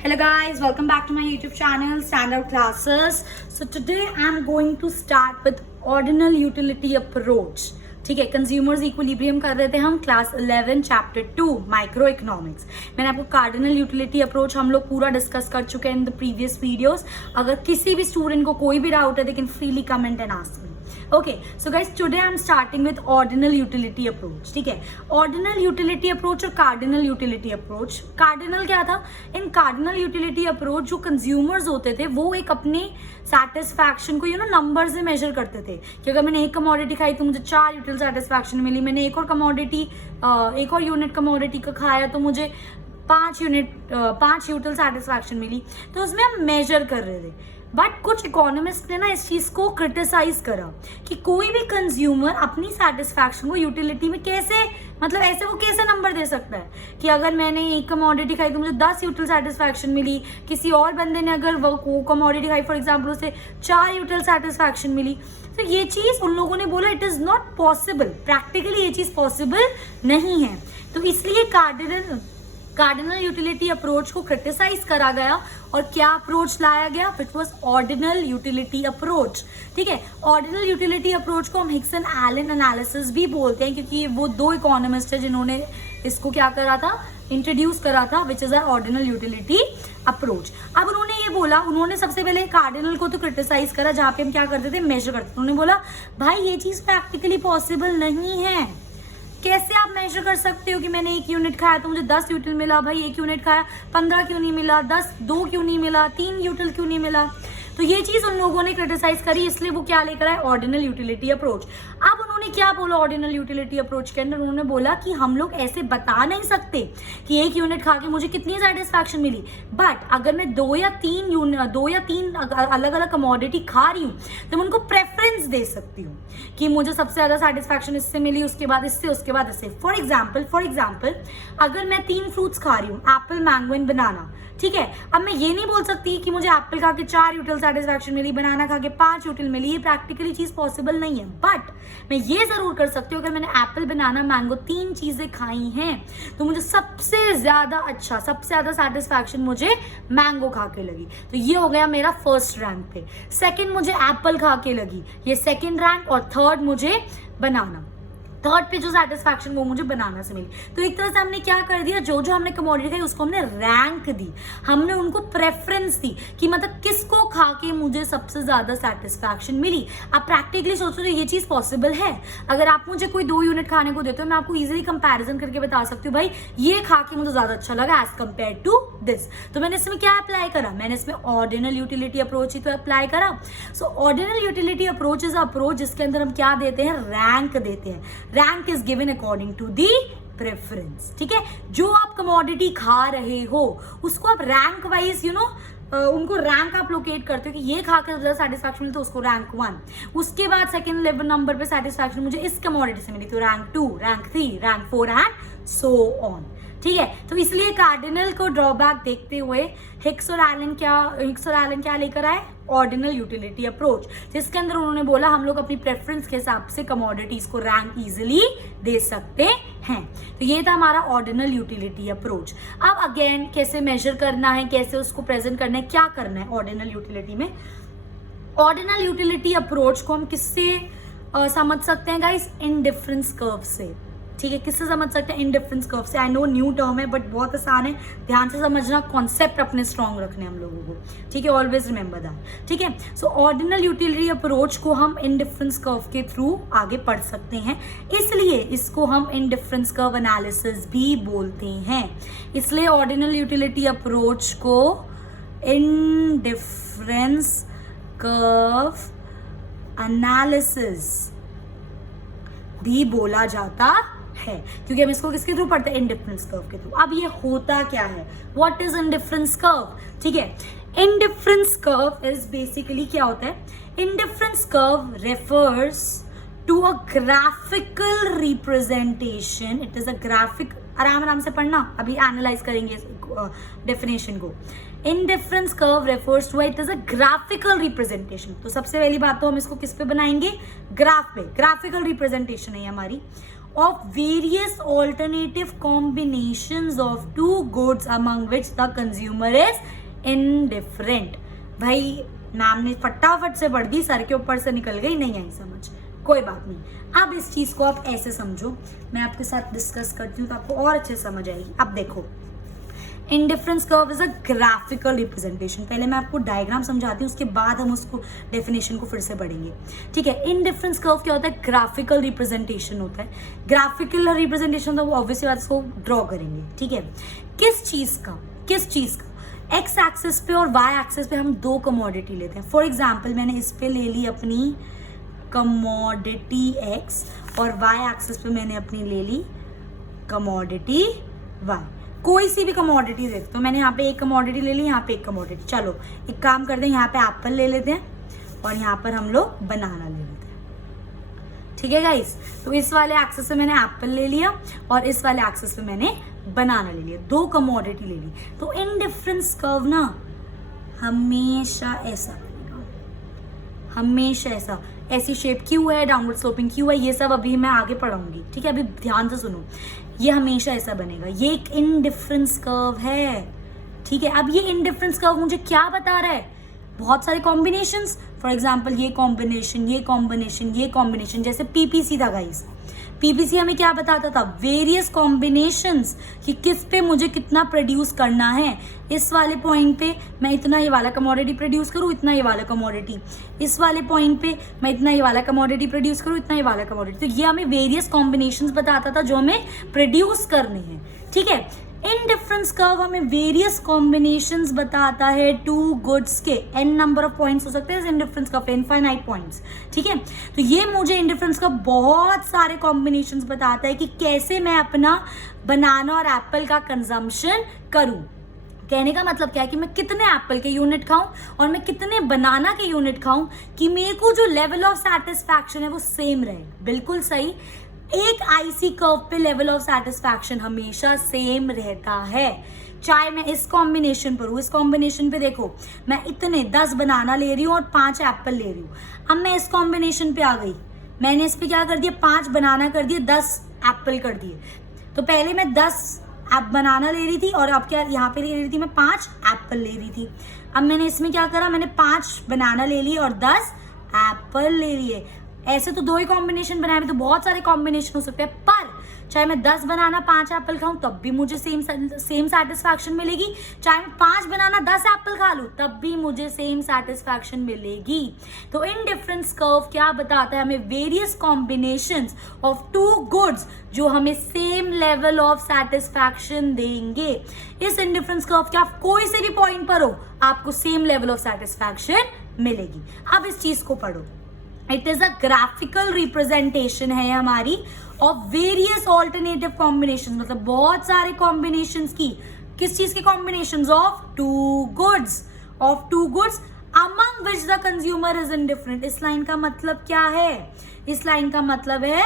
Hello guys, welcome back to my YouTube channel Standout Classes. So today I'm going to start with ordinal utility approach. ठीक है, consumers equilibrium कर रहे थे हम class 11 chapter 2 micro economics. मैंने आपको cardinal utility approach हम लोग पूरा डिस्कस कर चुके हैं इन द प्रीवियस वीडियोस. अगर किसी भी स्टूडेंट को कोई भी डाउट है they can freely comment and ask me. Okay, so guys today I am starting with ordinal utility approach. ठीक है, ऑर्डिनल यूटिलिटी अप्रोच और कार्डिनल यूटिलिटी अप्रोच. कार्डिनल क्या था? इन कार्डिनल यूटिलिटी अप्रोच जो कंज्यूमर्स होते थे वो एक अपने सेटिस्फैक्शन को नंबर से मेजर करते थे कि अगर मैंने एक कमोडिटी खाई तो मुझे 4 यूटिल सेटिस्फैक्शन मिली, मैंने एक और यूनिट कमोडिटी का खाया तो मुझे 5 यूटिल सेटिस्फैक्शन मिली. तो उसमें हम मेजर कर रहे थे. बट कुछ इकोनॉमिस्ट ने ना इस चीज को क्रिटिसाइज करा कि कोई भी कंज्यूमर अपनी सेटिस्फैक्शन को यूटिलिटी में कैसे ऐसे वो कैसे नंबर दे सकता है कि अगर मैंने एक कमोडिटी खाई तो मुझे 10 यूटिल सेटिस्फैक्शन मिली, किसी और बंदे ने अगर वो कमोडिटी खाई फॉर एग्जांपल उसे 4 यूटिल सेटिस्फैक्शन मिली. तो ये चीज उन लोगों ने बोला it is not possible, practically ये चीज पॉसिबल नहीं है. तो इसलिए कार्डिनल यूटिलिटी अप्रोच को क्रिटिसाइज करा गया और क्या अप्रोच लाया गया? It was ordinal utility approach. ठीक है, ऑर्डिनल यूटिलिटी अप्रोच को हम हिक्स एंड एलन एनालिसिस भी बोलते हैं क्योंकि वो 2 इकोनॉमिस्ट है जिन्होंने इसको क्या करा था, इंट्रोड्यूस करा था, which is ordinal utility approach. अब उन्होंने ये बोला, उन्होंने सबसे पहले कार्डिनल को तो क्रिटिसाइज करा जहां पे हम क्या करते थे, मेजर करते थे. उन्होंने बोला भाई ये चीज प्रैक्टिकली पॉसिबल नहीं है. कैसे आप मेजर कर सकते हो कि मैंने 1 यूनिट खाया तो मुझे 10 यूटिल मिला, भाई 1 यूनिट खाया 15 क्यों नहीं मिला, 2 क्यों नहीं मिला, 3 यूटिल क्यों नहीं मिला. तो ये चीज उन लोगों ने क्रिटिसाइज करी, इसलिए वो क्या लेकर आए, ऑर्डिनल यूटिलिटी अप्रोच. अब उन्होंने क्या बोला ऑर्डिनल यूटिलिटी अप्रोच के अंदर? उन्होंने बोला कि हम लोग ऐसे बता नहीं सकते कि 1 यूनिट खा के मुझे कितनी सेटिस्फैक्शन मिली, बट अगर मैं 2 या 3 अलग अलग कमोडिटी खा रही हूँ तो मैं उनको प्रेफरेंस दे सकती हूँ कि मुझे सबसे ज्यादा सेटिस्फैक्शन इससे मिली, उसके बाद इससे, उसके बाद इससे. फॉर एग्जाम्पल अगर मैं 3 फ्रूट्स खा रही हूँ, एप्पल, मैंगो एंड बनाना. ठीक है, अब मैं ये नहीं बोल सकती कि मुझे एप्पल खा के 4 यूटिल सेटिस्फैक्शन मिली, बनाना खा के 5 यूटिल मिली. ये प्रैक्टिकली चीज पॉसिबल नहीं है. बट मैं ये जरूर कर सकती हूँ, अगर मैंने एप्पल, बनाना, मैंगो 3 चीजें खाई हैं तो मुझे सबसे ज्यादा सेटिस्फैक्शन मुझे मैंगो खा के लगी. तो ये हो गया मेरा फर्स्ट रैंक पे. सेकंड मुझे एप्पल खा के लगी, ये सेकंड रैंक. और थर्ड मुझे बनाना. थर्ड पे जो सेटिस्फैक्शन वो मुझे बनाना से मिली. तो एक तरह से हमने क्या कर दिया, जो हमने कमोडिटी खाई उसको हमने रैंक दी, हमने उनको प्रेफरेंस दी कि किसको खा के मुझे सबसे ज्यादा सेटिस्फैक्शन मिली. आप प्रैक्टिकली सोचो तो ये चीज पॉसिबल है. अगर आप मुझे कोई 2 यूनिट खाने को देते हो, मैं आपको इजीली कंपैरिजन करके बता सकती हूँ भाई ये खा के मुझे ज्यादा अच्छा लगा एज कम्पेयर टू दिस. तो मैंने इसमें क्या अप्लाई करा, मैंने इसमें ऑर्डिनल यूटिलिटी अप्रोच ही तो अप्लाई करा. So ordinal utility approach is approach जिसके अंदर हम क्या देते हैं, रैंक देते हैं. Rank is given according to the preference. ठीक है, जो आप कमोडिटी खा रहे हो उसको आप रैंक वाइज उनको रैंक आप लोकेट करते हो कि ये खा के ज्यादा सेटिस्फैक्शन मिली तो उसको रैंक 1. उसके बाद सेकंड लेवल नंबर पे सेटिस्फैक्शन मुझे इस कमोडिटी से मिली तो rank 2, rank 3, rank 4 and so on. ठीक है, तो इसलिए कार्डिनल को ड्रॉबैक देखते हुए हिक्स और एलन क्या लेकर आए, ऑर्डिनल यूटिलिटी अप्रोच, जिसके अंदर उन्होंने बोला हम लोग अपनी प्रेफरेंस के हिसाब से कमोडिटीज को रैंक इजीली दे सकते हैं. तो ये था हमारा ऑर्डिनल यूटिलिटी अप्रोच. अब अगेन कैसे मेजर करना है, कैसे उसको प्रेजेंट करना है, क्या करना है ऑर्डिनल यूटिलिटी में. ऑर्डिनल यूटिलिटी अप्रोच को हम किससे समझ सकते हैं गाइस, इंडिफरेंस कर्व से. ठीक है, किससे समझ सकते हैं, इंडिफरेंस कर्व से. आई नो न्यू टर्म है बट बहुत आसान है, ध्यान से समझना, कॉन्सेप्ट अपने स्ट्रॉन्ग रखने हम लोगों को. ठीक है, ऑलवेज रिमेंबर दैट. ठीक है, सो ऑर्डिनल यूटिलिटी अप्रोच को हम इंडिफरेंस कर्व के थ्रू आगे पढ़ सकते हैं, इसलिए इसको हम इंडिफरेंस कर्व एनालिसिस भी बोलते हैं. इसलिए ऑर्डिनल यूटिलिटी अप्रोच को इंडिफरेंस कर्व एनालिसिस भी बोला जाता है क्योंकि हम इसको किसके थ्रू पढ़ते हैं, इंडिफरेंस कर्व के थ्रू. अब ये होता क्या है, व्हाट इज इंडिफरेंस कर्व. ठीक है, इंडिफरेंस कर्व इज बेसिकली क्या होता है, indifference curve refers to a graphical representation. It is a graphic, आराम से पढ़ना, अभी एनालाइज करेंगे डेफिनेशन को. Indifference curve refers to it is a graphical representation. तो सबसे पहली बात तो हम इसको किस पे बनाएंगे, ग्राफ पे. ग्राफिकल रिप्रेजेंटेशन है हमारी. of various alternative combinations of two goods among which the consumer is indifferent. भाई मैम ने फटाफट से पढ़ दी, सर के ऊपर से निकल गई, नहीं आई समझ, कोई बात नहीं। अब इस चीज को आप ऐसे समझो, मैं आपके साथ डिस्कस करती हूँ तो आपको और अच्छे समझ आएगी। अब देखो, indifference curve is a graphical representation. पहले मैं आपको डायग्राम समझाती हूँ, उसके बाद हम उसको डेफिनेशन को फिर से पढ़ेंगे, ठीक है। इंडिफरेंस कर्व क्या होता है? ग्राफिकल रिप्रेजेंटेशन होता है। ग्राफिकल रिप्रेजेंटेशन तो ऑब्वियसली बात इसको ड्रॉ करेंगे, ठीक है। किस चीज का? एक्स एक्सिस पे और वाई एक्सिस पे हम दो कमोडिटी लेते हैं। फॉर एग्जाम्पल मैंने इस पे ले ली अपनी कमोडिटी एक्स और वाई एक्सिस पे मैंने अपनी ले ली कमोडिटी वाई। कोई सी भी कमोडिटी देख, तो मैंने यहाँ पे एक कमोडिटी ले ली, यहाँ पे एक कमोडिटी। चलो एक काम करते हैं, यहाँ पे एप्पल ले लेते हैं और यहाँ पर हम लोग बनाना ले लेते हैं, ठीक है गाइस। तो इस वाले एक्सिस पे मैंने एप्पल ले लिया और इस वाले एक्सिस पे मैंने बनाना ले लिया, दो कमोडिटी ले ली। तो इंडिफरेंस कर्व ना हमेशा ऐसा बनेगा, हमेशा ऐसा। ऐसी शेप क्यों है, डाउनवर्ड स्लोपिंग क्यों है, ये सब अभी मैं आगे पढ़ाऊंगी, ठीक है। अभी ध्यान से सुनो, ये हमेशा ऐसा बनेगा, ये एक इंडिफरेंस कर्व है, ठीक है। अब ये इंडिफरेंस कर्व मुझे क्या बता रहा है? बहुत सारे कॉम्बिनेशंस। फॉर एग्जांपल ये कॉम्बिनेशन, ये कॉम्बिनेशन, ये कॉम्बिनेशन, जैसे पीपीसी था गाइस। पीपीसी हमें क्या बताता था? वेरियस कॉम्बिनेशंस, कि किस पे मुझे कितना प्रोड्यूस करना है। इस वाले पॉइंट पे मैं इतना ये वाला कमोडिटी प्रोड्यूस करूँ, इतना ये वाला कमोडिटी। इस वाले पॉइंट पे मैं इतना ये वाला कमोडिटी प्रोड्यूस करूँ, इतना ये वाला कमोडिटी। तो ये हमें वेरियस कॉम्बिनेशंस बताता था जो हमें प्रोड्यूस करने हैं, ठीक है। इंडिफरेंस कर्व हमें वेरियस कॉम्बिनेशंस बताता है टू गुड्स के। n नंबर ऑफ पॉइंट्स हो सकते हैं इंडिफरेंस कर्व, इनफाइनाइट पॉइंट्स, ठीक है। तो ये मुझे इंडिफरेंस कर्व बहुत सारे कॉम्बिनेशंस बताता है कि कैसे मैं अपना बनाना और एप्पल का कंजम्पशन करूं। कहने का मतलब क्या है कि मैं कितने एप्पल के यूनिट खाऊं और मैं कितने बनाना के यूनिट खाऊं कि मेरे को जो लेवल ऑफ सेटिस्फैक्शन है वो सेम रहे। बिल्कुल सही, एक आईसी कर्व पे लेवल ऑफ सेटिस्फैक्शन हमेशा सेम रहता है, चाहे मैं इस कॉम्बिनेशन पर हूँ। इस कॉम्बिनेशन पे देखो, मैं इतने 10 बनाना ले रही हूँ और 5 एप्पल ले रही हूँ। अब मैं इस कॉम्बिनेशन पे आ गई, मैंने इस पे क्या कर दिया? 5 बनाना कर दिए, 10 एप्पल कर दिए। तो पहले मैं 10 बनाना ले रही थी और अब क्या यहाँ पे ले रही थी मैं 5 एप्पल ले रही थी। अब मैंने इसमें क्या करा? मैंने 5 बनाना ले लिए और 10 एप्पल ले लिए। ऐसे तो दो ही कॉम्बिनेशन बनाए, तो बहुत सारे कॉम्बिनेशन हो सकते हैं, पर चाहे मैं 10 बनाना 5 एप्पल खाऊं तब भी मुझे सेम सेटिस्फैक्शन मिलेगी। चाहे मैं 5 बनाना 10 एप्पल खा लूं तब भी मुझे सेम सेटिस्फैक्शन मिलेगी। तो इंडिफरेंस कर्व क्या बताता है? हमें various combinations of two goods जो हमें सेम लेवल ऑफ सेटिस्फैक्शन देंगे। इस इंडिफरेंस कर्व के आप कोई से भी पॉइंट पर हो, आपको सेम लेवल ऑफ सेटिस्फैक्शन मिलेगी। अब इस चीज को पढ़ो, it is a graphical representation है हमारी ऑफ वेरियस ऑल्टरनेटिव कॉम्बिनेशन, मतलब बहुत सारे कॉम्बिनेशंस की। किस चीज के combinations? Of two goods among which the consumer is indifferent. इस लाइन का मतलब क्या है? इस लाइन का मतलब है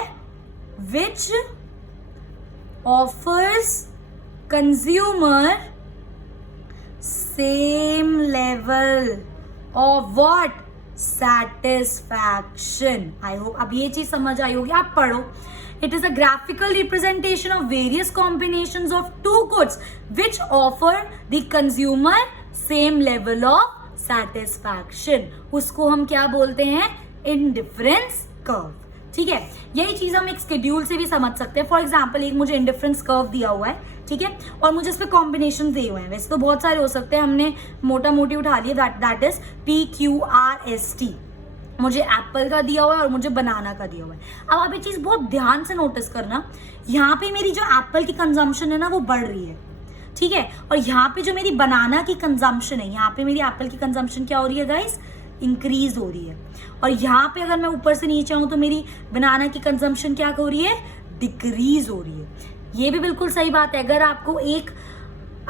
which offers consumer same level of what? satisfaction। I hope अब ये चीज समझ आई होगी। आप पढ़ो, it is a graphical representation of various combinations of two goods which offer the consumer same level of satisfaction. उसको हम क्या बोलते हैं? इंडिफरेंस कर्व, ठीक है। यही चीज हम एक स्केड्यूल से भी समझ सकते हैं। फॉर एग्जाम्पल एक मुझे इंडिफरेंस कर्व दिया हुआ है, ठीक है, और मुझे इस पे कॉम्बिनेशन दिए हुए हैं। वैसे तो बहुत सारे हो सकते हैं, हमने मोटा मोटी उठा लिया, दैट इज PQRST। मुझे एप्पल का दिया हुआ है और मुझे बनाना का दिया हुआ है। अब आप ये चीज बहुत ध्यान से नोटिस करना, यहाँ पे मेरी जो एप्पल की कंजम्पशन है ना वो बढ़ रही है, ठीक है, और यहाँ पे जो मेरी बनाना की कंजम्पशन है, यहाँ पे मेरी एप्पल की कंजम्पशन क्या हो रही है गाइस? इंक्रीज हो रही है। और यहाँ पे अगर मैं ऊपर से नीचे आऊं तो मेरी बनाना की कंजम्पशन क्या हो रही है? डिक्रीज हो रही है। ये भी बिल्कुल सही बात है। अगर आपको एक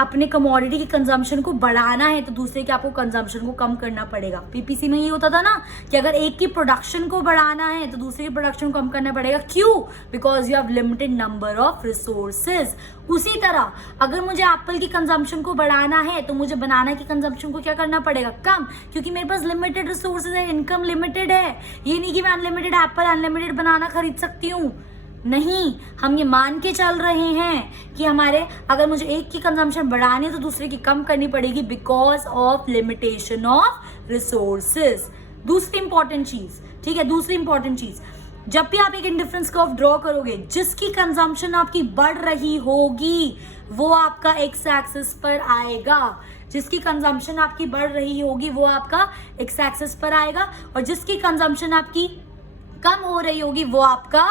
अपने कमोडिटी की कंजम्पशन को बढ़ाना है तो दूसरे के आपको कंजम्पशन को कम करना पड़ेगा। पीपीसी में ये होता था ना कि अगर एक की प्रोडक्शन को बढ़ाना है तो दूसरे की प्रोडक्शन को कम करना पड़ेगा। क्यों? Because you have limited number of resources. उसी तरह अगर मुझे एप्पल की कंजम्पशन को बढ़ाना है तो मुझे बनाना की कंजम्पशन को क्या करना पड़ेगा? कम, क्योंकि मेरे पास लिमिटेड रिसोर्सेज है, इनकम लिमिटेड है। ये नहीं कि मैं अनलिमिटेड एप्पल अनलिमिटेड बनाना खरीद सकती हूँ। नहीं, हम ये मान के चल रहे हैं कि हमारे अगर मुझे एक की कंजम्पशन बढ़ानी है तो दूसरे की कम करनी पड़ेगी because of limitation of resources. दूसरी इंपॉर्टेंट चीज, ठीक है, दूसरी इंपॉर्टेंट चीज, जब भी आप एक इंडिफरेंस कर्व ड्रॉ करोगे, जिसकी कंजम्पशन आपकी बढ़ रही होगी वो आपका एक्स एक्सिस पर आएगा, जिसकी कंजम्पशन आपकी बढ़ रही होगी वो आपका एक्स एक्सिस पर आएगा, और जिसकी कंजम्पशन आपकी कम हो रही होगी वो आपका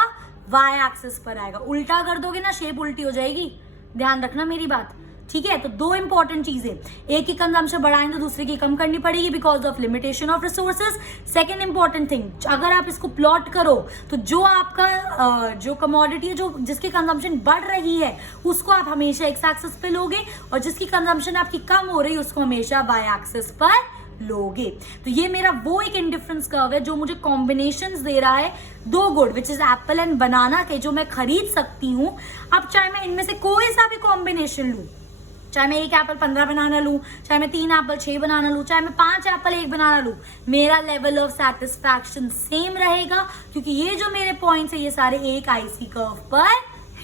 वाई एक्सिस पर आएगा। उल्टा कर दोगे ना, शेप उल्टी हो जाएगी, ध्यान रखना मेरी बात, ठीक है। तो दो इंपॉर्टेंट चीजें, एक की कंजम्पशन बढ़ाएंगे तो दूसरे की कम करनी पड़ेगी because of limitation of resources. Second important thing, अगर आप इसको प्लॉट करो तो जो आपका जो कमोडिटी है, जो जिसकी कंजम्पशन बढ़ रही है उसको आप हमेशा एक्स एक्सिस पे लोगे, और जिसकी कंजम्पशन आपकी कम हो रही है उसको हमेशा वाई एक्सिस पर लोगे। तो ये मेरा वो एक इंडिफरेंस कर्व है जो मुझे कॉम्बिनेशंस दे रहा है दो good which is apple and banana के, जो मैं खरीद सकती हूँ। अब चाहे मैं इनमें से कोई सा भी कॉम्बिनेशन लूं, चाहे मैं एक एप्पल 15 बनाना लूं, चाहे मैं 3 एप्पल 6 बनाना लूं, चाहे मैं 5 एप्पल 1 बनाना लूं, मेरा लेवल ऑफ सेटिस्फैक्शन सेम रहेगा, क्योंकि ये जो मेरे पॉइंट्स है ये सारे एक आईसी कर्व पर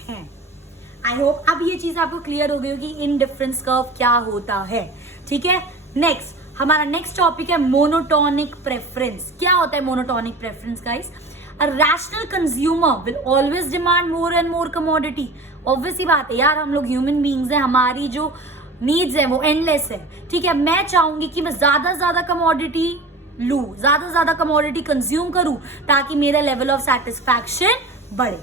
हैं। आई होप अब ये चीज आपको क्लियर हो गई होगी इंडिफरेंस कर्व क्या होता है, ठीक है। नेक्स्ट, हमारा नेक्स्ट टॉपिक है मोनोटोनिक प्रेफरेंस। क्या होता है monotonic preference guys? A rational consumer will always demand more and more commodity. Obvious सी बात है यार, हम लोग ह्यूमन बींग्स हैं, हमारी जो नीड्स है वो एंडलेस है, ठीक है। मैं चाहूंगी कि मैं ज्यादा से ज्यादा कमोडिटी लूं, ज्यादा से ज्यादा कमोडिटी कंज्यूम करूं ताकि मेरा लेवल ऑफ सेटिस्फैक्शन बढ़े।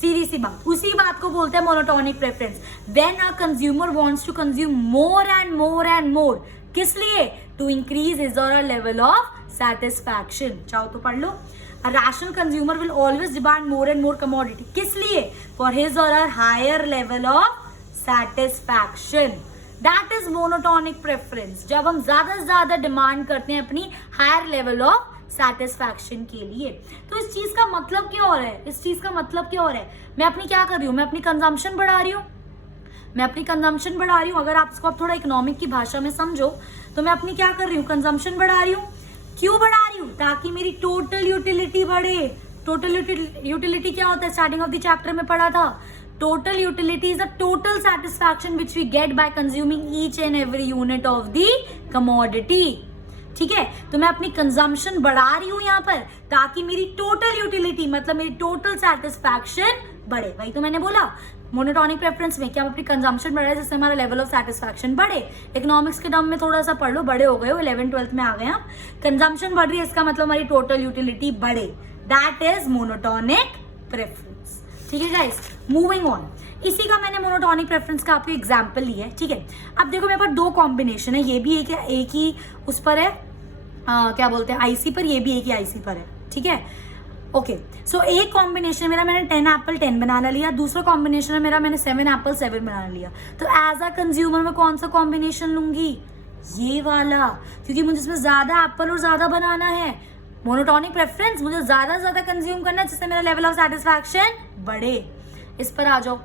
सीधी सी बात, उसी बात को बोलते हैं monotonic preference. When a consumer wants to consume more and more and more, किस लिए? टू इंक्रीज हिज और हर लेवल ऑफ सेटिस्फैक्शन। चाहो तो पढ़ लो। A rational consumer will always demand more and more commodity. किस लिए? For his or her higher level of satisfaction. That is monotonic preference. जब हम ज्यादा से ज्यादा डिमांड करते हैं अपनी हायर लेवल ऑफ सेटिस्फैक्शन के लिए। तो इस चीज का मतलब क्या हो रहा है? इस चीज का मतलब क्या हो रहा है? मैं अपनी क्या कर रही हूँ? मैं अपनी कंजम्पशन बढ़ा रही हूँ, मैं अपनी कंजम्पशन बढ़ा रही हूँ। अगर आप इसको थोड़ा इकोनॉमिक की भाषा में समझो तो मैं अपनी क्या कर रही हूँ? कंजम्पशन बढ़ा रही हूँ। क्यों बढ़ा रही हूँ? ताकि मेरी टोटल यूटिलिटी बढ़े। टोटल यूटिलिटी क्या होता है? स्टार्टिंग ऑफ द चैप्टर में पढ़ा था। Total utility is the total satisfaction which we get by consuming each and every unit of the commodity, ठीक है। तो मैं अपनी कंजम्पशन बढ़ा रही हूँ यहाँ पर ताकि मेरी टोटल यूटिलिटी मतलब मेरी टोटल सेटिस्फैक्शन बढ़े। वही तो मैंने बोला, मोनोटोनिक प्रेफरेंस में क्या हम अपनी कंजम्पशन बढ़ाए जिससे हमारा लेवल ऑफ सेटिस्फैक्शन बढ़े। इकोनॉमिक्स के टर्म में थोड़ा सा पढ़ लो, बड़े हो गए हो, 11th-12th में आ गए हम। कंजम्पशन बढ़ रही है इसका मतलब हमारी टोटल यूटिलिटी बढ़े। दैट इज मोनोटोनिक प्रेफरेंस, ठीक है गाइस। मूविंग ऑन, इसी का मैंने मोनोटोनिक प्रेफरेंस का आपको एग्जाम्पल लिया है, ठीक है। अब देखो मेरे पास दो कॉम्बिनेशन है, ये भी एक ही उस पर है, क्या बोलते हैं, आईसी पर, ये भी एक ही आईसी पर है, ठीक है। ओके, सो एक कॉम्बिनेशन मेरा, मैंने 10 एप्पल 10 बनाना लिया, दूसरा कॉम्बिनेशन है मेरा, मैंने 7 एप्पल 7 बनाना लिया। तो एज अ कंज्यूमर मैं कौन सा कॉम्बिनेशन लूंगी? ये वाला, क्योंकि मुझे इसमें ज्यादा एप्पल और ज्यादा बनाना है। मोनोटोनिक प्रेफरेंस, मुझे ज्यादा से ज्यादा कंज्यूम करना है जिससे मेरा लेवल ऑफ सेटिस्फैक्शन बढ़े। इस पर आ जाओ,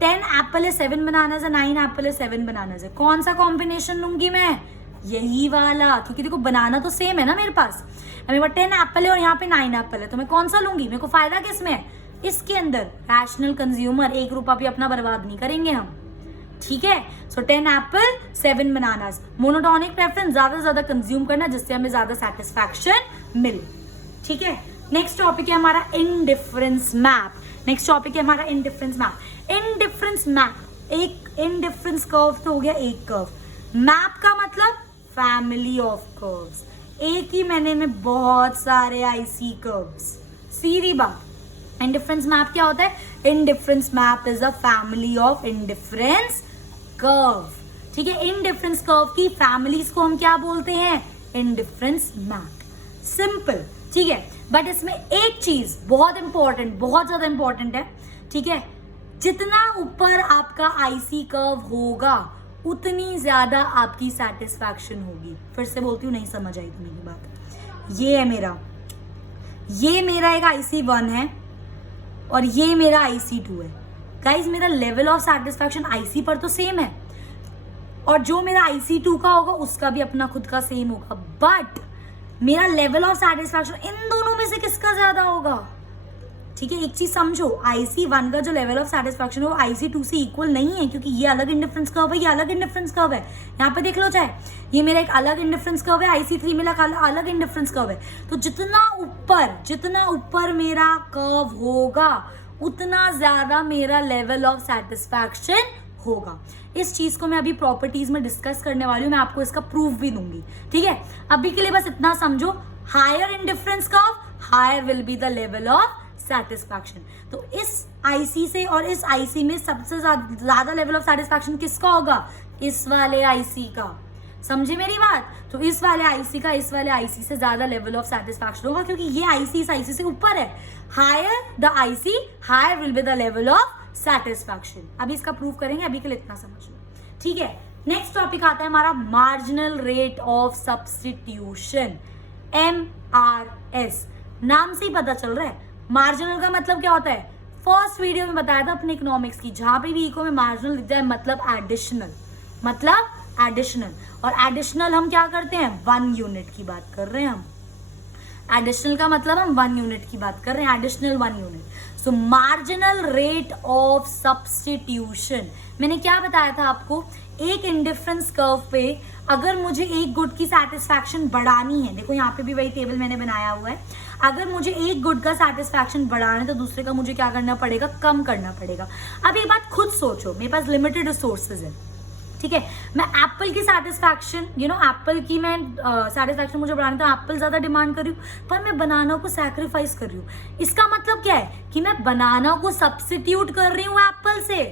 10 एप्पल है 7 बनाना है, 9 एप्पल है 7 बनाना है, कौन सा कॉम्बिनेशन लूंगी मैं? यही वाला, क्योंकि देखो बनाना तो सेम है ना मेरे पास। मेरे पास 10 एप्पल है और यहाँ पे 9 एप्पल है, तो मैं कौन सा लूंगी? मेरे को फायदा किस में है? इसके अंदर। रैशनल कंज्यूमर, 1 रुपया भी अपना बर्बाद नहीं करेंगे हम, ठीक है। सो 10 एप्पल 7 बनानास। मोनोटोनिक प्रेफरेंस, ज्यादा से ज्यादा कंज्यूम करना जिससे हमें ज्यादा सेटिस्फैक्शन मिले, ठीक है। नेक्स्ट टॉपिक है हमारा इंडिफरेंस मैप। नेक्स्ट टॉपिक है हमारा इंडिफरेंस मैप। इंडिफरेंस मैप, एक इंडिफरेंस कर्व तो हो गया एक कर्व, मैप का मतलब फैमिली ऑफ कर्व्स। एक ही महीने में बहुत सारे आईसी कर्व्स, सीधी बात। इंडिफरेंस मैप क्या होता है? Indifference map is a family of indifference curve, ठीक है। इंडिफरेंस कर्व की फैमिलीज को हम क्या बोलते हैं? Indifference map. सिंपल, ठीक है। बट इसमें एक चीज बहुत इंपॉर्टेंट, बहुत ज्यादा इंपॉर्टेंट है, ठीक है। जितना ऊपर आपका आईसी कर्व होगा उतनी ज्यादा आपकी सेटिस्फैक्शन होगी। फिर से बोलती हूँ, नहीं समझ आई तुम्हें की बात। ये है मेरा, ये मेरा एक IC1 है और ये मेरा IC2 है। गाइज मेरा लेवल ऑफ सेटिस्फैक्शन आईसी पर तो सेम है और जो मेरा IC2 का होगा उसका भी अपना खुद का सेम होगा, बट मेरा लेवल ऑफ सेटिस्फैक्शन इन दोनों में से किसका ज्यादा होगा? ठीक है, एक चीज समझो, IC1 का जो लेवल ऑफ सेटिस्फैक्शन है वो IC2 से इक्वल नहीं है, क्योंकि ये अलग इंडिफरेंस कर्व है, ये अलग इंडिफरेंस कर्व है। यहाँ पे देख लो, चाहे ये मेरा एक अलग इंडिफरेंस कर्व है, IC3 मेरा अलग इंडिफरेंस कर्व है। तो जितना ऊपर मेरा कर्व होगा उतना ज्यादा मेरा लेवल ऑफ सेटिस्फैक्शन होगा। इस चीज को मैं अभी प्रॉपर्टीज में डिस्कस करने वाली हूँ, मैं आपको इसका प्रूफ भी दूंगी। ठीक है, अभी के लिए बस इतना समझो, higher indifference curve higher will be the level of satisfaction. तो इस IC से और इस IC में सबसे ज्यादा लेवल ऑफ सेटिस्फैक्शन किसका होगा? इस वाले IC का। समझे मेरी बात? तो इस वाले IC का इस वाले IC से ज्यादा लेवल ऑफ सेटिस्फैक्शन होगा, क्योंकि ये IC इस IC से ऊपर है। Higher the IC higher will be the level of satisfaction. अभी इसका प्रूफ करेंगे, अभी के लिए इतना समझ लो। ठीक है, नेक्स्ट टॉपिक आता है हमारा marginal rate of substitution, MRS। नाम से ही पता चल रहा है मार्जिनल का मतलब क्या होता है। फर्स्ट वीडियो में बताया था अपने इकोनॉमिक्स की, जहां पे भी इको में मार्जिनल लिख जाए मतलब एडिशनल। और एडिशनल हम क्या करते हैं? 1 यूनिट की बात कर रहे हैं हम। एडिशनल का मतलब हम 1 यूनिट की बात कर रहे हैं, additional 1 unit. So marginal rate of substitution, मैंने क्या बताया था आपको, एक इंडिफरेंस कर्व पे अगर मुझे एक गुड की सेटिस्फैक्शन बढ़ानी है, देखो यहाँ पे भी वही टेबल मैंने बनाया हुआ है, अगर मुझे एक गुड का सेटिस्फैक्शन बढ़ाना है तो दूसरे का मुझे क्या करना पड़ेगा? कम करना पड़ेगा। अब ये बात खुद सोचो, मेरे पास लिमिटेड रिसोर्सेज है, ठीक है, मैं एप्पल की सेटिस्फैक्शन एप्पल की मैं सेटिस्फैक्शन मुझे बढ़ानी, तो एप्पल ज्यादा डिमांड कर रही हूँ, पर मैं बनाना को सैक्रिफाइस कर रही हूँ। इसका मतलब क्या है कि मैं बनाना को सब्स्टिट्यूट कर रही हूँ एप्पल से,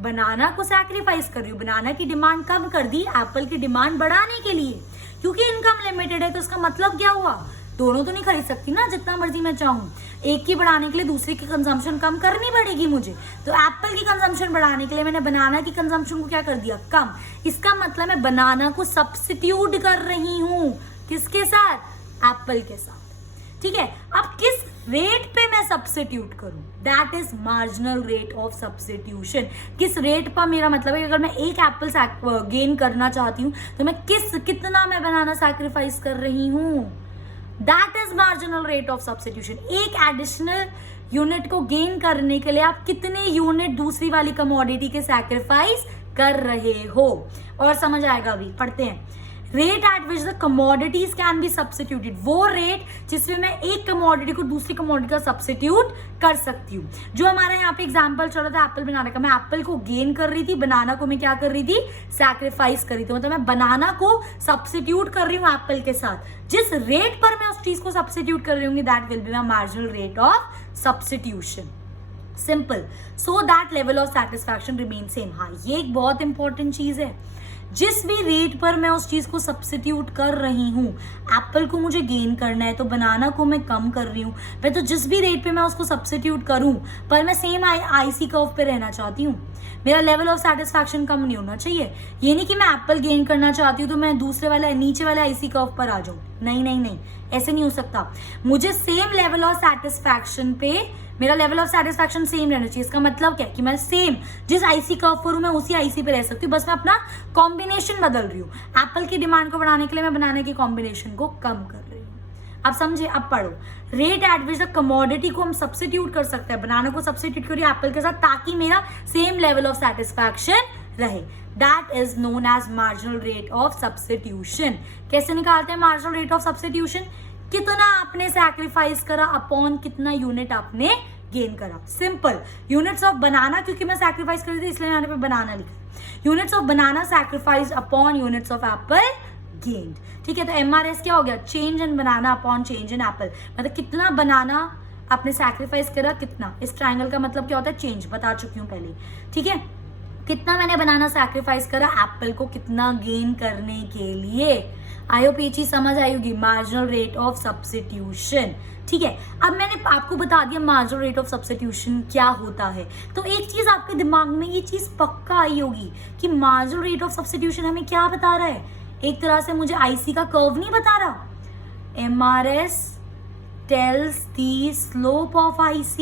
बनाना को सैक्रिफाइस कर रही हूँ, बनाना की डिमांड कम कर दी एप्पल की डिमांड बढ़ाने के लिए, क्योंकि इनकम लिमिटेड है। तो इसका मतलब क्या हुआ? दोनों तो नहीं खरीद सकती ना जितना मर्जी मैं चाहूँ, एक की बढ़ाने के लिए दूसरे की कंजम्पशन कम करनी पड़ेगी मुझे। तो एप्पल की कंजम्पशन बढ़ाने के लिए मैंने बनाना की कंजम्पशन को क्या कर दिया? कम। इसका मतलब मैं बनाना को सब्स्टिट्यूट कर रही हूँ, किसके साथ? एप्पल के साथ। ठीक है, अब किस रेट पे मैं सब्स्टिट्यूट करूं, that is marginal rate of substitution. किस रेट पर, मेरा मतलब है अगर मैं एक एप्पल गेन करना चाहती हूँ तो मैं कितना मैं बनाना सैक्रिफाइस कर रही हूँ, that is marginal rate of substitution. एक एडिशनल यूनिट को गेन करने के लिए आप कितने यूनिट दूसरी वाली कमोडिटी के सैक्रिफाइस कर रहे हो। और समझ आएगा, अभी पढ़ते हैं। Rate at which the commodities can be substituted, वो रेट जिसमें मैं एक कमोडिटी को दूसरी कमोडिटी का सब्स्टिट्यूट कर सकती हूँ। जो हमारा यहाँ पे एग्जांपल चल रहा था एप्पल बनाना का, मैं एप्पल को गेन कर रही थी, बनाना को मैं क्या कर रही थी? सैक्रिफाइस कर रही थी। मतलब मैं बनाना को सब्स्टिट्यूट कर रही हूँ एप्पल के साथ। जिस रेट पर मैं उस चीज को सब्स्टिट्यूट कर रही हूँ, that will be my marginal rate of substitution. Simple, so that level of satisfaction remain same. हाँ, ये एक बहुत इंपॉर्टेंट चीज है, जिस भी रेट पर मैं उस चीज को सब्स्टिट्यूट कर रही हूँ, एप्पल को मुझे गेन करना है तो बनाना को मैं कम कर रही हूँ। मैं तो जिस भी रेट पे मैं उसको सब्स्टिट्यूट करूँ, पर मैं सेम IC कर्व पे रहना चाहती हूँ, मेरा लेवल ऑफ सेटिस्फैक्शन कम नहीं होना चाहिए। ये नहीं कि मैं एप्पल गेन करना चाहती हूँ तो मैं दूसरे वाले नीचे वाले IC कर्व पर आ जाऊँ, नहीं, ऐसे नहीं हो सकता। मुझे सेम लेवल ऑफ सेटिस्फैक्शन पे, मेरा लेवल ऑफ सेटिस्फैक्शन सेम रहना चाहिए। इसका मतलब क्या है कि मैं सेम जिस IC कर्व पर हूं मैं उसी IC पे रह सकती हूँ, बस मैं अपना कॉम्बिनेशन बदल रही हूँ। एप्पल की डिमांड को बढ़ाने के लिए मैं बनाने की कॉम्बिनेशन को कम कर रही हूँ। अब समझे, अब पढ़ो। Rate at which the commodity को हम सब्स्टिट्यूट कर सकते हैं, बनाना को सब्स्टिट्यूट करिए एप्पल के साथ, ताकि मेरा सेम लेवल ऑफ सेटिस्फैक्शन रहे। That is known as marginal rate of substitution. कैसे निकालते हैं मार्जिनल रेट ऑफ सब्स्टिट्यूशन? कितना आपने सैक्रिफाइस करा अपॉन कितना यूनिट आपने गेन करा। सिंपल, यूनिट्स ऑफ बनाना, क्योंकि मैं सैक्रिफाइस कर रही थी इसलिए यहाँ पे बनाना लिखा। Units of banana sacrifice upon units of Apple gained. ठीक है, तो MRS क्या हो गया? Change in banana upon change in Apple. मतलब कितना बनाना आपने सैक्रिफाइस करा, कितना। इस ट्राइंगल का मतलब क्या होता है? चेंज, बता चुकी हूँ पहले। ठीक है, कितना मैंने बनाना सैक्रिफाइस करा एप्पल को कितना गेन करने के लिए। आई होप ये चीज समझ आई होगी, मार्जिनल रेट ऑफ सब्स्टिट्यूशन। ठीक है, अब मैंने आपको बता दिया मार्जिनल रेट ऑफ सब्स्टिट्यूशन क्या होता है। तो एक चीज आपके दिमाग में ये चीज पक्का आई होगी कि मार्जिनल रेट ऑफ सब्स्टिट्यूशन हमें क्या बता रहा है? एक तरह से मुझे IC का कर्व नहीं बता रहा। MRS tells the slope of IC।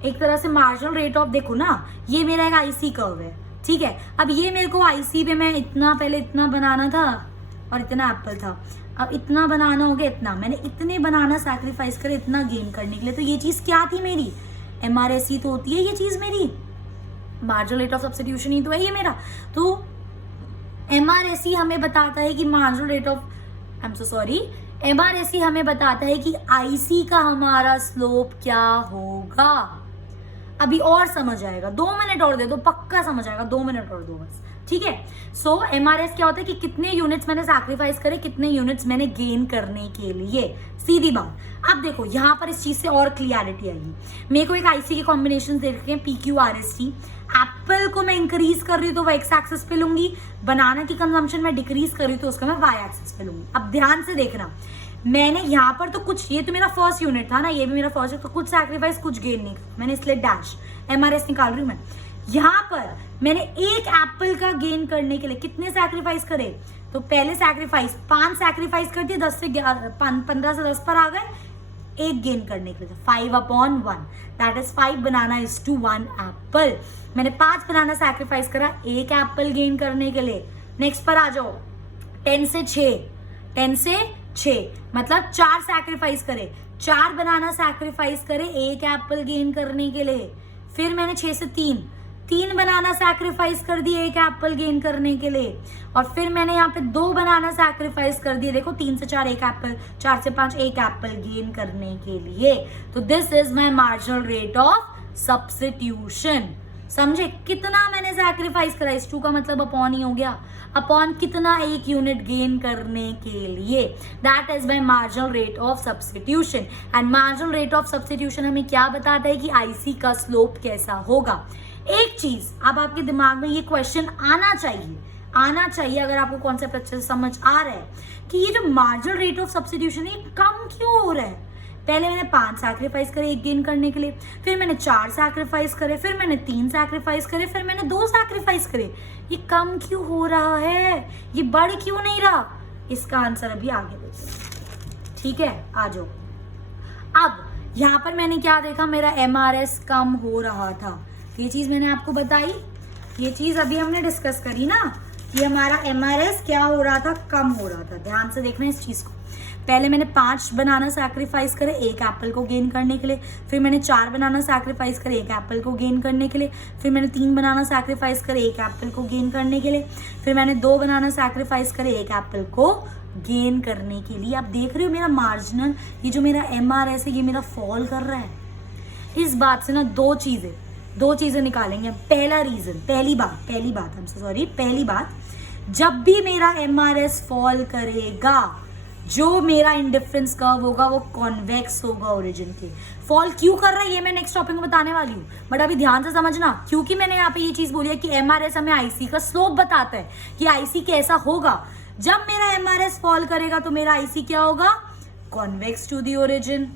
एक तरह से मार्जिनल रेट ऑफ, देखो ना, ये मेरा एक IC कर्व है। ठीक है, अब ये मेरे को IC पे मैं इतना, पहले इतना बनाना था और इतना एप्पल था। अब इतना बनाना हो गया, इतना मैंने इतने बनाना सैक्रिफाइस करे इतना गेन करने के लिए। तो ये चीज क्या थी मेरी, MRS ही तो होती है ये चीज मेरी, मार्जिनल रेट ऑफ सब्स्टिट्यूशन ही तो है ये मेरा। तो MRS ही हमें बताता है कि marginal rate of, I am so sorry, MRS ही हमें बताता है कि IC का हमारा स्लोप क्या होगा। अभी और समझ आएगा, 2 मिनट और दे दो, पक्का समझ आएगा, 2 मिनट और दो बस, ठीक है। सो MRS क्या होता है कि कितने यूनिट्स मैंने सैक्रिफाइस करे, कितने यूनिट्स मैंने गेन करने के लिए, सीधी बात। अब देखो यहाँ पर इस चीज से और क्लियरिटी आएगी। मेरे को एक IC के कॉम्बिनेशन दे रखे हैं PQRST, एप्पल को मैं इंक्रीज कर रही हूँ तो वो X एक्सिस पे लूंगी, बनाना की कंजम्पशन मैं डिक्रीज कर रही हूँ तो उसका मैं Y एक्सिस पे लूंगी। अब ध्यान से देखना, मैंने यहाँ पर तो कुछ, ये तो मेरा फर्स्ट यूनिट था ना, ये भी मेरा फर्स्ट है, तो कुछ सैक्रिफाइस कुछ गेन नहीं कर, मैंने इसलिए डैश MRS निकाल रही हूँ मैं। यहाँ पर मैंने एक एप्पल का गेन करने के लिए कितने सैक्रिफाइस करे, तो पहले सैक्रिफाइस 5 सैक्रिफाइस कर दिए, 10 से 15 से 10 पर आ गए, एक गेन करने के लिए 5/1, that is 5 banana is to 1 apple. मैंने 5 बनाना सैक्रिफाइस करा एक एप्पल गेन करने के लिए। नेक्स्ट पर आ जाओ, 10 से 6 मतलब 4 सैक्रिफाइस करे, 4 बनाना सैक्रिफाइस करे एक एप्पल गेन करने के लिए। फिर मैंने 6 से 3 बनाना सैक्रिफाइस कर दिए एक एप्पल गेन करने के लिए। और फिर मैंने यहाँ पे 2 बनाना सैक्रिफाइस कर दिए, देखो 3 से 4 एक एप्पल, 4 से 5 एक एप्पल गेन करने के लिए। तो this is my marginal rate of substitution. समझे कितना मैंने सैक्रिफाइस करा, इस 2 का मतलब अपॉन ही हो गया, अपॉन कितना एक यूनिट गेन करने के लिए, that is my marginal rate of substitution. And marginal rate of substitution हमें क्या बताता है कि IC का स्लोप कैसा होगा। एक चीज अब आपके दिमाग में ये क्वेश्चन आना चाहिए अगर आपको कॉन्सेप्ट अच्छे से समझ आ रहा है कि ये जो मार्जिनल रेट ऑफ सब्स्टिट्यूशन है कम क्यों हो रहा है। पहले मैंने 5 सैक्रिफाइस करे एक गेन करने के लिए, फिर मैंने 4 सैक्रिफाइस करे, फिर मैंने 3 सैक्रिफाइस करे, फिर मैंने 2 सैक्रिफाइस करे, ये कम क्यों हो रहा है, ये बढ़ क्यों नहीं रहा। इसका आंसर अभी आगे देखो, ठीक है, आ जाओ। अब यहाँ पर मैंने क्या देखा, मेरा MRS कम हो रहा था, ये चीज मैंने आपको बताई, ये चीज अभी हमने डिस्कस करी ना कि हमारा MRS क्या हो रहा था, कम हो रहा था। ध्यान से देखना इस चीज को। पहले मैंने 5 बनाना सैक्रिफाइस करे एक एप्पल को गेन करने के लिए, फिर मैंने 4 बनाना सैक्रिफाइस करे एक एप्पल को गेन करने के लिए, फिर मैंने 3 बनाना सैक्रिफाइस करे एक एप्पल को गेन करने के लिए, फिर मैंने 2 बनाना सैक्रिफाइस करे एक एप्पल को गेन करने के लिए। आप देख रहे हो मेरा मार्जिनल, ये जो मेरा MRS है ये मेरा फॉल कर रहा है। इस बात से ना दो चीजें निकालेंगे। पहला रीजन, पहली बात, जब भी मेरा MRS फॉल करेगा, जो मेरा इंडिफरेंस कर्व होगा वो कॉन्वेक्स होगा ओरिजिन के। फॉल क्यों कर रहा है ये मैं नेक्स्ट टॉपिक में बताने वाली हूँ, बट अभी ध्यान से समझना, क्योंकि मैंने यहाँ पे ये चीज बोली है कि MRS हमें IC का स्लोप बताता है कि IC कैसा होगा। जब मेरा MRS फॉल करेगा तो मेरा IC क्या होगा, कॉन्वेक्स टू द ओरिजिन,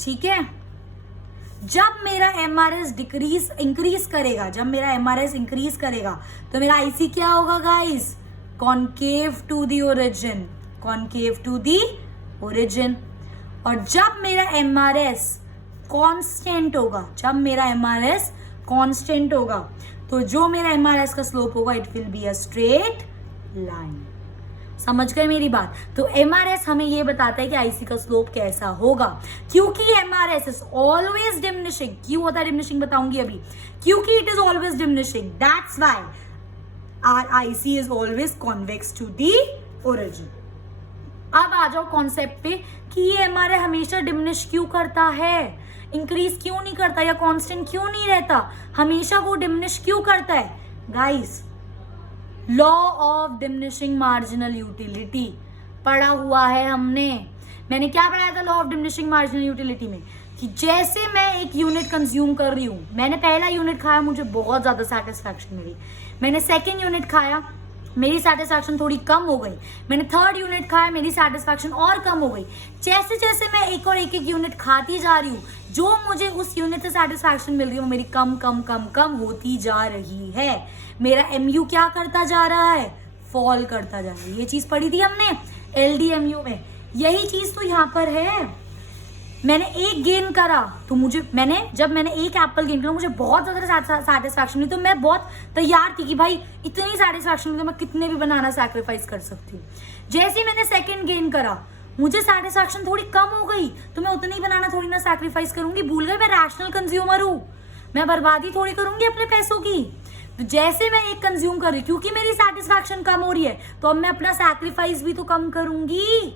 ठीक है। जब मेरा MRS इंक्रीज करेगा तो मेरा IC क्या होगा guys, concave to the origin. और जब मेरा MRS कांस्टेंट होगा, तो जो मेरा MRS का स्लोप होगा it will be a straight line. समझ गए मेरी बात। तो MRS हमें ये बताता है कि IC का स्लोप कैसा होगा, क्योंकि MRS इज ऑलवेज डिमिनिशिंग। क्यों होता है डिमिनिशिंग बताऊंगी अभी, क्योंकि it is always diminishing, that's why our IC is always convex to the origin. अब आ जाओ कॉन्सेप्ट पे कि ये MRS हमेशा डिमिनिश क्यों करता है, इंक्रीज क्यों नहीं करता या कांस्टेंट क्यों नहीं रहता, हमेशा वो डिमिनिश क्यों करता है। Guys, law of diminishing marginal utility पढ़ा हुआ है हमने। मैंने क्या पढ़ाया था law of diminishing marginal utility में, कि जैसे मैं एक यूनिट कंज्यूम कर रही हूँ, मैंने पहला यूनिट खाया, मुझे बहुत ज्यादा सेटिस्फैक्शन मिली, मैंने सेकेंड यूनिट खाया, मेरी सेटिस्फैक्शन थोड़ी कम हो गई, मैंने थर्ड यूनिट खाया, मेरी सेटिस्फैक्शन और कम हो गई। जैसे जैसे मैं एक और एक यूनिट खाती जा रही हूँ, जो मुझे उस यूनिट से सेटिस्फैक्शन मिल रही है वो मेरी कम होती जा रही है। मेरा MU क्या करता जा रहा है, फॉल करता जा रहा है। ये चीज पढ़ी थी हमने LDMU में, यही चीज तो यहाँ पर है। मैंने एक गेन करा तो जब मैंने एक एप्पल गेन करा मुझे बहुत ज्यादा सेटिस्फैक्शन मिली, तो मैं बहुत तैयार थी कि भाई इतनी सेटिस्फैक्शन मिली तो मैं कितने भी बनाना सैक्रिफाइस कर सकती हूँ। जैसे ही मैंने सेकंड गेन करा मुझे सेटिस्फैक्शन थोड़ी कम हो गई, तो मैं उतनी बनाना थोड़ी ना सैक्रिफाइस करूंगी। भूल गए मैं रैशनल कंज्यूमर हूँ, मैं बर्बादी थोड़ी करूंगी अपने पैसों की। तो जैसे मैं एक कंज्यूम कर रही हूँ क्योंकि मेरी सेटिस्फैक्शन कम हो रही है, तो अब मैं अपना सैक्रिफाइस भी तो कम करूंगी।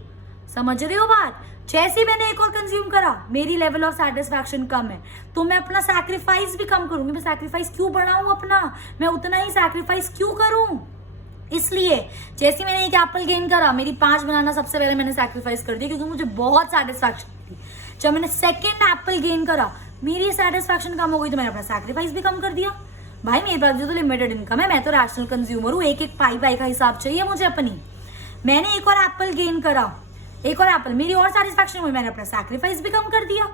समझ रहे हो बात? जैसे मैंने एक और कंज्यूम करा, मेरी लेवल ऑफ सेटिस्फैक्शन कम है, तो मैं अपना सैक्रिफाइस भी कम करूंगी। मैं सैक्रिफाइस क्यों बढ़ाऊं अपना, मैं उतना ही सैक्रिफाइस क्यों करूं? इसलिए जैसे मैंने एक एप्पल गेन करा, मेरी 5 बनाना सबसे पहले मैंने सैक्रिफाइस कर दिया क्योंकि मुझे बहुत सेटिस्फैक्शन थी। जब मैंने सेकेंड एप्पल गेन करा, मेरी सेटिस्फैक्शन कम हो गई, तो मैंने अपना सैक्रिफाइस भी कम कर दिया। भाई मेरे पास जो तो लिमिटेड इनकम है, मैं तो रैशनल कंज्यूमर हूँ, एक एक पाई का हिसाब चाहिए मुझे अपनी। मैंने एक और एप्पल गेन करा, एक और एप्पल, मेरी और सेटिस्फैक्शन हुई, मैंने अपना सैक्रिफाइस भी कम कर दिया।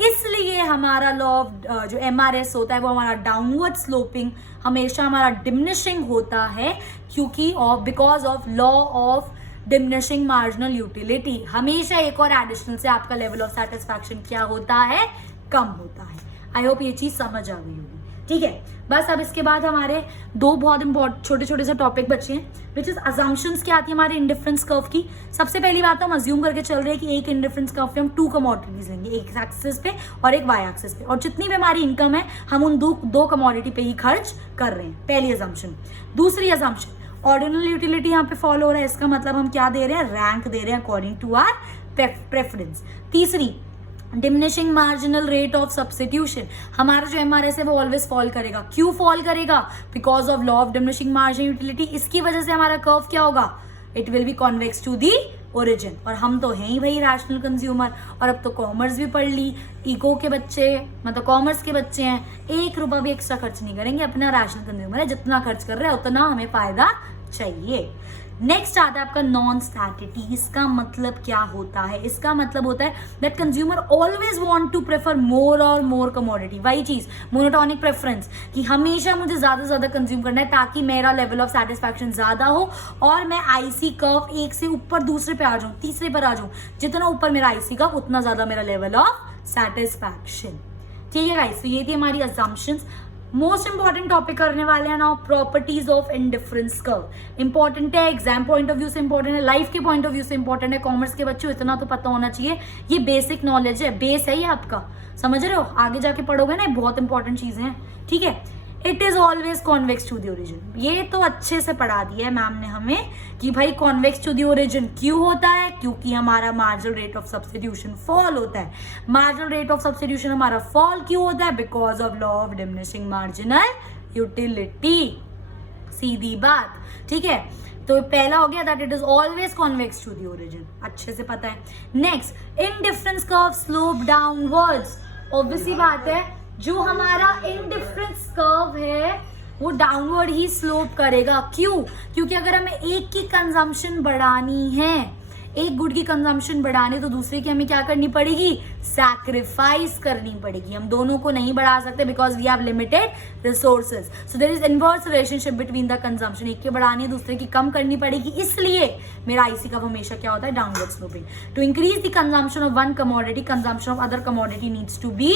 इसलिए हमारा लॉ ऑफ जो MRS होता है वो हमारा डाउनवर्ड स्लोपिंग हमेशा हमारा डिमिनिशिंग होता है, क्योंकि because of law of diminishing marginal utility. हमेशा एक और एडिशनल से आपका लेवल ऑफ सेटिस्फैक्शन क्या होता है, कम होता है। आई होप ये चीज समझ आ गई होगी। ठीक है, बस अब इसके बाद हमारे 2 बहुत इंपॉर्टेंट छोटे छोटे से टॉपिक बचे हैं, विच इज अजम्पशंस क्या आती है हमारे इंडिफरेंस कर्व की। सबसे पहली बात तो हम अज्यूम करके चल रहे हैं कि एक इंडिफरेंस कर्व पे हम 2 कमोडिटीज लेंगे, एक एक्सिस पे और एक वाई एक्सिस पे, और जितनी भी हमारी इनकम है हम उन दो कमोडिटी पे ही खर्च कर रहे हैं। पहली अजम्पशन। दूसरी अजम्पशन, ऑर्डिनल यूटिलिटी यहाँ पे फॉलो हो रहा है, इसका मतलब हम क्या दे रहे हैं, रैंक दे रहे हैं अकॉर्डिंग टू आर प्रेफरेंस। तीसरी, diminishing marginal rate of substitution, हमारा जो MRS है वो ऑलवेज फॉल करेगा। क्यों फॉल करेगा? Because of law of diminishing marginal utility. इसकी वजह से हमारा कर्व क्या होगा, it will be convex to the origin. और हम तो हैं ही भाई रैशनल कंज्यूमर, और अब तो कॉमर्स भी पढ़ ली, इको के बच्चे मतलब कॉमर्स के बच्चे हैं, 1 रुपया भी एक्स्ट्रा खर्च नहीं करेंगे, अपना रैशनल कंज्यूमर है, जितना खर्च कर रहे हैं उतना हमें फायदा चाहिए। नेक्स्ट आता है आपका नॉन स्टैटिटी। इसका मतलब क्या होता है? इसका मतलब होता है that consumer always want to prefer more और मोर कमोडिटी। वही चीज, मोनोटोनिक प्रेफरेंस, कि हमेशा मुझे ज्यादा से ज्यादा कंज्यूम करना है ताकि मेरा लेवल ऑफ सेटिस्फैक्शन ज्यादा हो और मैं आईसी कर्व एक से ऊपर दूसरे पे आ जाऊं, तीसरे पर आ जाऊं। जितना ऊपर मेरा आईसी कर्व उतना ज्यादा मेरा लेवल ऑफ सेटिस्फैक्शन। ठीक है गाइस, तो ये थी हमारी अजम्पशंस। मोस्ट इंपॉर्टेंट टॉपिक करने वाले हैं now properties of indifference curve. Important है, एग्जाम पॉइंट ऑफ व्यू से इंपॉर्टेंट है, लाइफ के पॉइंट ऑफ व्यू से इंपॉर्टेंट है। कॉमर्स के बच्चों इतना तो पता होना चाहिए, ये बेसिक नॉलेज है, बेस है ये आपका, समझ रहे हो? आगे जाके पढ़ोगे ना, बहुत इंपॉर्टेंट चीजें हैं। ठीक है, it is always convex to the origin. ये तो अच्छे से पढ़ा दिया है मैम ने हमें कि भाई कॉन्वेक्स टू द ओरिजिन क्यों होता है, क्योंकि हमारा marginal rate of substitution fall होता है। मार्जिनल रेट ऑफ सब्स्टिट्यूशन हमारा फॉल क्यों होता है? Because of law of diminishing marginal utility. सीधी बात। ठीक है, तो पहला हो गया that it is always convex to the origin, अच्छे से पता है। Next, indifference curve slope downwards. Obviously बात है, जो हमारा इंडिफरेंस कर्व है वो डाउनवर्ड ही स्लोप करेगा। क्यों? क्योंकि अगर हमें एक की कंजम्पशन बढ़ानी है, एक गुड की कंजम्पशन बढ़ानी, तो दूसरे की हमें क्या करनी पड़ेगी, सैक्रिफाइस करनी पड़ेगी। हम दोनों को नहीं बढ़ा सकते because we have limited resources. So there is inverse relationship between the consumption. एक की बढ़ानी है, दूसरे की कम करनी पड़ेगी, इसलिए मेरा आईसी का हमेशा क्या होता है, downward sloping. To increase the consumption of one commodity, consumption of other commodity needs to be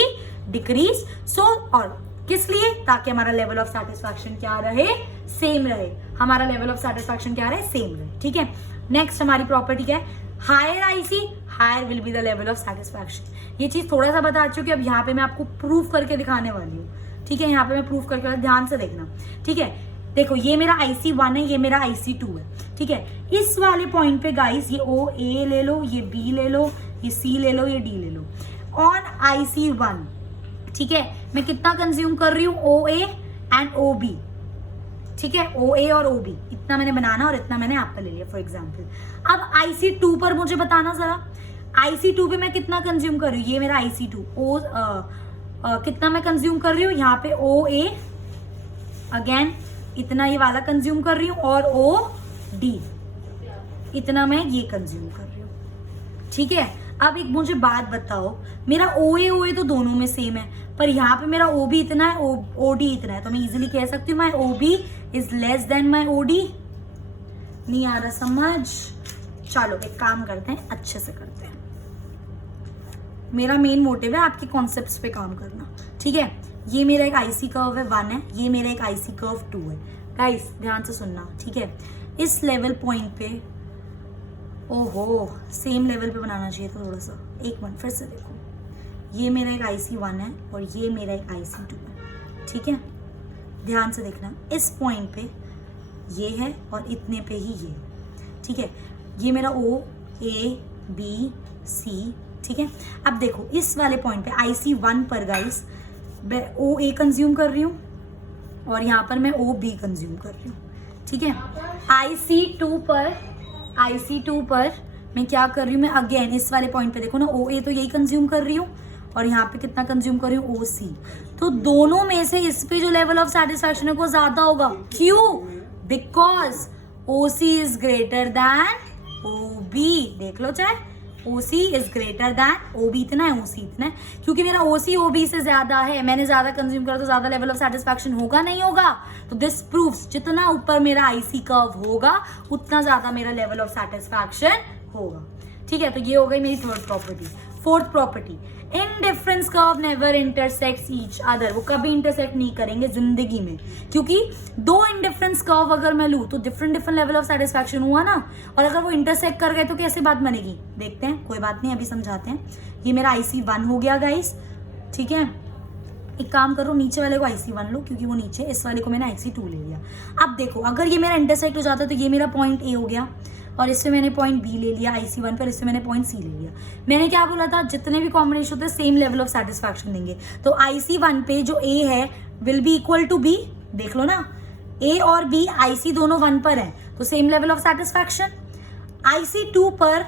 decrease. So और किस लिए? ताकि हमारा लेवल ऑफ सेटिस्फैक्शन क्या रहे, सेम रहे। हमारा लेवल ऑफ सेटिस्फैक्शन क्या रहे, सेम रहे। ठीक है, नेक्स्ट हमारी प्रॉपर्टी क्या है, higher IC higher will be the level of satisfaction. ये चीज थोड़ा सा बता चुकी, अब यहाँ पे मैं आपको प्रूफ करके दिखाने वाली हूँ। ठीक है, यहाँ पे मैं प्रूफ करके, ध्यान से देखना। ठीक है, देखो ये मेरा IC1 है, ये मेरा IC2 है। ठीक है, इस वाले पॉइंट पे गाइस ये OA ले लो, ये B ले लो, ये C ले लो, ये D ले लो। ऑन IC1 ठीक है, मैं कितना कंज्यूम कर रही हूँ, OA एंड OB। ठीक है, OA और OB इतना मैंने बनाना और इतना मैंने एप्पल ले लिया फॉर एग्जाम्पल। अब IC2 पर मुझे बताना जरा, IC2 पे मैं कितना कंज्यूम कर रही हूँ, ये मेरा IC2 कितना मैं कंज्यूम कर रही हूँ, यहाँ पे OA अगेन इतना ये वाला कंज्यूम कर रही हूँ, और OD इतना मैं ये कंज्यूम कर रही हूँ। ठीक है, अब एक मुझे बात बताओ, मेरा OA तो दोनों में सेम है, पर यहाँ पे मेरा OB इतना है, OD इतना है, तो मैं इजीली कह सकती हूँ माई OB is less than my OD। नहीं आ रहा समझ? चलो एक काम करते हैं, अच्छे से करते हैं। मेरा मेन मोटिव है आपके कॉन्सेप्ट्स पे काम करना, ठीक है। ये मेरा एक आईसी कर्व है 1 है, ये मेरा एक आईसी कर्व 2 है। गाइस ध्यान से सुनना, ठीक है। इस लेवल पॉइंट पे, ओहो सेम लेवल पे बनाना चाहिए था थोड़ा सा, एक मिनट फिर से देखो। ये मेरा एक आईसी 1 है और ये मेरा एक आईसी 2 है, ठीक है। ध्यान से देखना, इस पॉइंट पे ये है और इतने पे ही ये, ठीक है। ये मेरा O A B C, ठीक है। अब देखो इस वाले पॉइंट पे आईसी 1 पर गाइस मैं OA कंज्यूम कर रही हूँ और यहाँ पर मैं OB कंज्यूम कर रही हूँ, ठीक है। आईसी 2 पर मैं क्या कर रही हूँ, मैं अगेन इस वाले पॉइंट पे देखो ना, OA तो यही कंज्यूम कर रही हूँ और यहाँ पे कितना कंज्यूम कर रही हूँ, OC। तो दोनों में से इस पे जो लेवल ऑफ सेटिस्फैक्शन है वो ज्यादा होगा। क्यों? Because OC is greater than OB। देख लो चाहे, OC is greater than OB इतना है, OC इतना है। क्योंकि मेरा OC OB से ज्यादा है, मैंने ज्यादा कंज्यूम करा तो ज्यादा लेवल ऑफ सेटिस्फैक्शन होगा नहीं होगा। तो दिस प्रूव्स जितना ऊपर मेरा आईसी कर्व होगा उतना ज्यादा मेरा लेवल ऑफ सेटिस्फैक्शन होगा, ठीक है। तो ये हो गई मेरी third property. Fourth property, indifference curve never intersects each other. वो कभी इंटरसेक्ट नहीं करेंगे जिंदगी में, क्योंकि दो इनडिफरेंस कर्व अगर मैं लूँ तो डिफरेंट लेवल ऑफ सेटिस्फैक्शन हुआ ना। और अगर वो इंटरसेक्ट कर गए तो कैसे बात बनेगी, देखते हैं, कोई बात नहीं, अभी समझाते हैं। ये मेरा आईसी 1 हो गया गाइस, ठीक है। एक काम करो, नीचे वाले को आईसी 1 लो क्योंकि वो नीचे, इस वाले को मैंने आईसी 2 ले लिया। अब देखो अगर ये मेरा इंटरसेक्ट हो जाता है तो ये मेरा पॉइंट ए हो गया और इससे मैंने पॉइंट बी ले लिया आईसी 1 पर, इससे मैंने पॉइंट सी ले लिया। मैंने क्या बोला था, जितने भी कॉम्बिनेशन होते हैं सेम लेवल ऑफ सेटिस्फैक्शन देंगे। तो आईसी 1 पे जो ए है will be equal to B, देख लो ना, ए और बी आईसी दोनों 1 पर है तो same level of satisfaction. IC 2 पर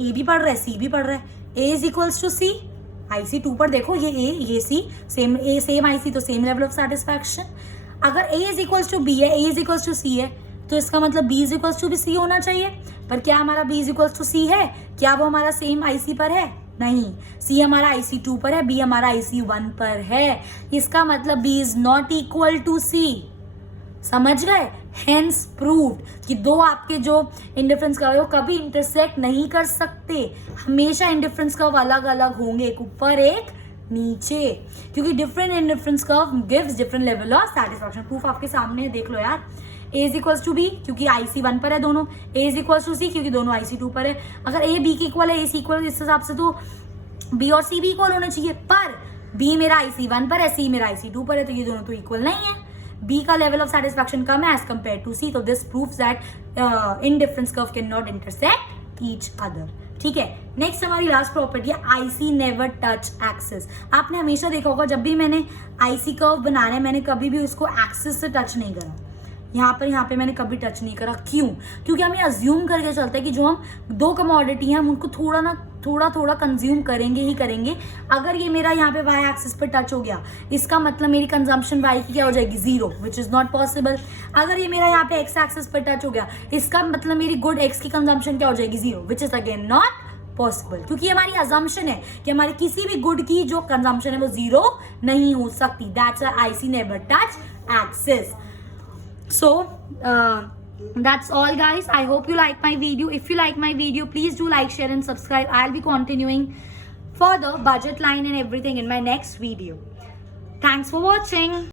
ए भी पढ़ रहा है सी भी पढ़ रहा है, A is equals to C. IC 2 पर देखो ये ए ये C, same A same IC तो सेम लेवल ऑफ सेटिस्फैक्शन। अगर A is equals to B है, A is equals to C है, तो इसका मतलब बी इज इक्वल्स टू भी सी होना चाहिए। पर क्या हमारा B is equals to C है? क्या वो हमारा सेम आईसी पर है? नहीं, सी हमारा आईसी 2 पर है, बी हमारा आईसी 1 पर है। इसका मतलब B is not equal to C. समझ गए? हेंस प्रूव्ड कि दो आपके जो इंडिफरेंस कर्व है वो कभी इंटरसेक्ट नहीं कर सकते, हमेशा इंडिफरेंस कर्व अलग अलग होंगे, एक ऊपर एक नीचे, क्योंकि different indifference curve gives different level of satisfaction. Proof आपके सामने है, देख लो यार। ए इज इक्वल्स टू बी क्योंकि आईसी 1 पर है दोनों, ए इज इक्वल्स टू सी क्योंकि दोनों आईसी 2 पर है। अगर ए बी के इक्वल है, ए सी इक्वल, इस हिसाब से तो बी और सी भी इक्वल होने चाहिए, पर बी मेरा आईसी 1 पर है, सी मेरा आईसी 2 पर है, तो ये दोनों तो इक्वल नहीं है। बी का लेवल ऑफ सेटिस्फैक्शन कम है एज कंपेयर टू सी, तो this proves that indifference curve can not intersect each other. ठीक है, नेक्स्ट हमारी लास्ट प्रॉपर्टी है आईसी नेवर टच एक्सिस। आपने हमेशा देखा होगा जब भी मैंने आईसी कर्व बनाना है मैंने कभी भी उसको एक्सिस से टच नहीं करा। यहाँ पे मैंने कभी टच नहीं करा। क्यों? क्योंकि हम ये अज्यूम करके चलते हैं कि जो हम दो कमोडिटी हैं हम उनको थोड़ा कंज्यूम करेंगे ही करेंगे। अगर ये मेरा यहाँ पे वाई एक्सिस पे टच हो गया इसका मतलब मेरी कंजम्पशन वाई की क्या हो जाएगी, 0, विच इज नॉट पॉसिबल। अगर ये मेरा यहाँ पे एक्स एक्सिस पे टच हो गया इसका मतलब मेरी गुड एक्स की कंजम्पशन क्या हो जाएगी, 0, which is again not possible. क्योंकि हमारी अजम्पशन है कि हमारी किसी भी गुड की जो कंजम्पशन है वो 0 नहीं हो सकती। That's IC never touch axis. So that's all guys. I hope you like my video. If you like my video please do like, share and subscribe. I'll be continuing further budget line and everything in my next video. Thanks for watching.